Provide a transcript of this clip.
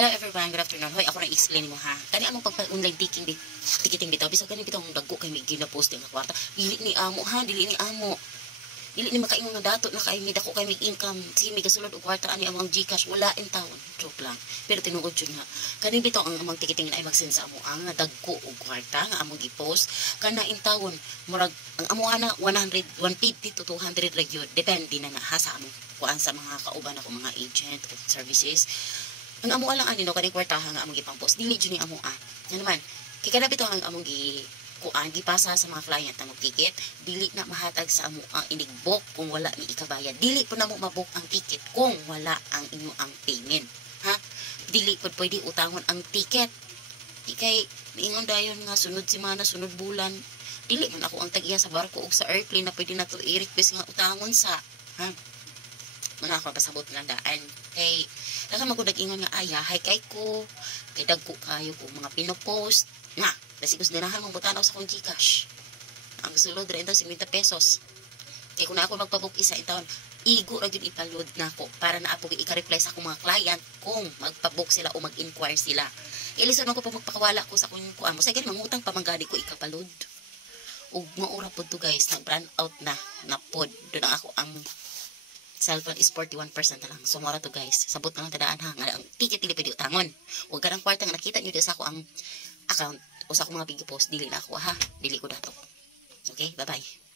Hello everyone, good afternoon. Hoy, ako na explain mo ha. Kani among pagpa-online ticketing bitaw bisag kani bitaw dagko kay may gina-post nga kwarta. Dili ni amo ha, dili ni amo. Dili ni makaingon nga dato na kay mi dako kay mig income. Sige mi kasulod og kwarta ani among GCash wala in town. Joke lang. Pero tinuod jud nga. Kani bitaw ang among ticketing na ay mag-send sa amo ang dagko og kwarta nga among gi-post kana in town. Murag ang amo ana 100, 150 to 200 ra gyud. Depende na ha sa amo kuan sa mga kauban ako mga agent of services. Ang amo lang ani no kaning kwartahan nga among gipang-post dili jud ni amo Yan naman. Kay kada bitaw ang among kuan gipasa sa mga client na mag-ticket, dili na mahatag sa amo ang inigbok kung wala ni ikabayad. Dili po na mo mabook ang ticket kung wala ang inyo ang payment. Ha? Dili po pwede utangon ang ticket. Di kay ingon dayon nga sunod semana, sunod bulan. Dili man ako ang tag-iya sa barko ug sa airplane na pwede na to i-request nga utangon sa. Ha? Mga ako pasabot nga daan. Kay nasa magudag-ingon nga ayahay kay ko, kay dagko kayo kung mga pinopost. Nga, kasi kung dinahan mong butanaw sa kong GCash. Ang sulod rin ito, 50 pesos. Kaya kung na ako magpabook isa itaon, igo rin yun ipaload na ako para na ako i-reply sa akong mga client kung magpabook sila o mag-inquire sila. Ilisan ako pa magpakawala ko sa akong kuan mo. Sa ganyan, mangutang pamanggadi ko ikapaload. O maura po to guys, nag-brand out na pod. Doon ang ako ang cellphone is 41% na lang. So, mura to guys. Sabot na lang tadaan ha. Nga ang ticket dili pwede utangon. Huwag ka ng kwarta nga nakita nyo sa ako ang account o sa akong mga video post. Dili na ako ha. Dili ko dato. Okay? Bye-bye.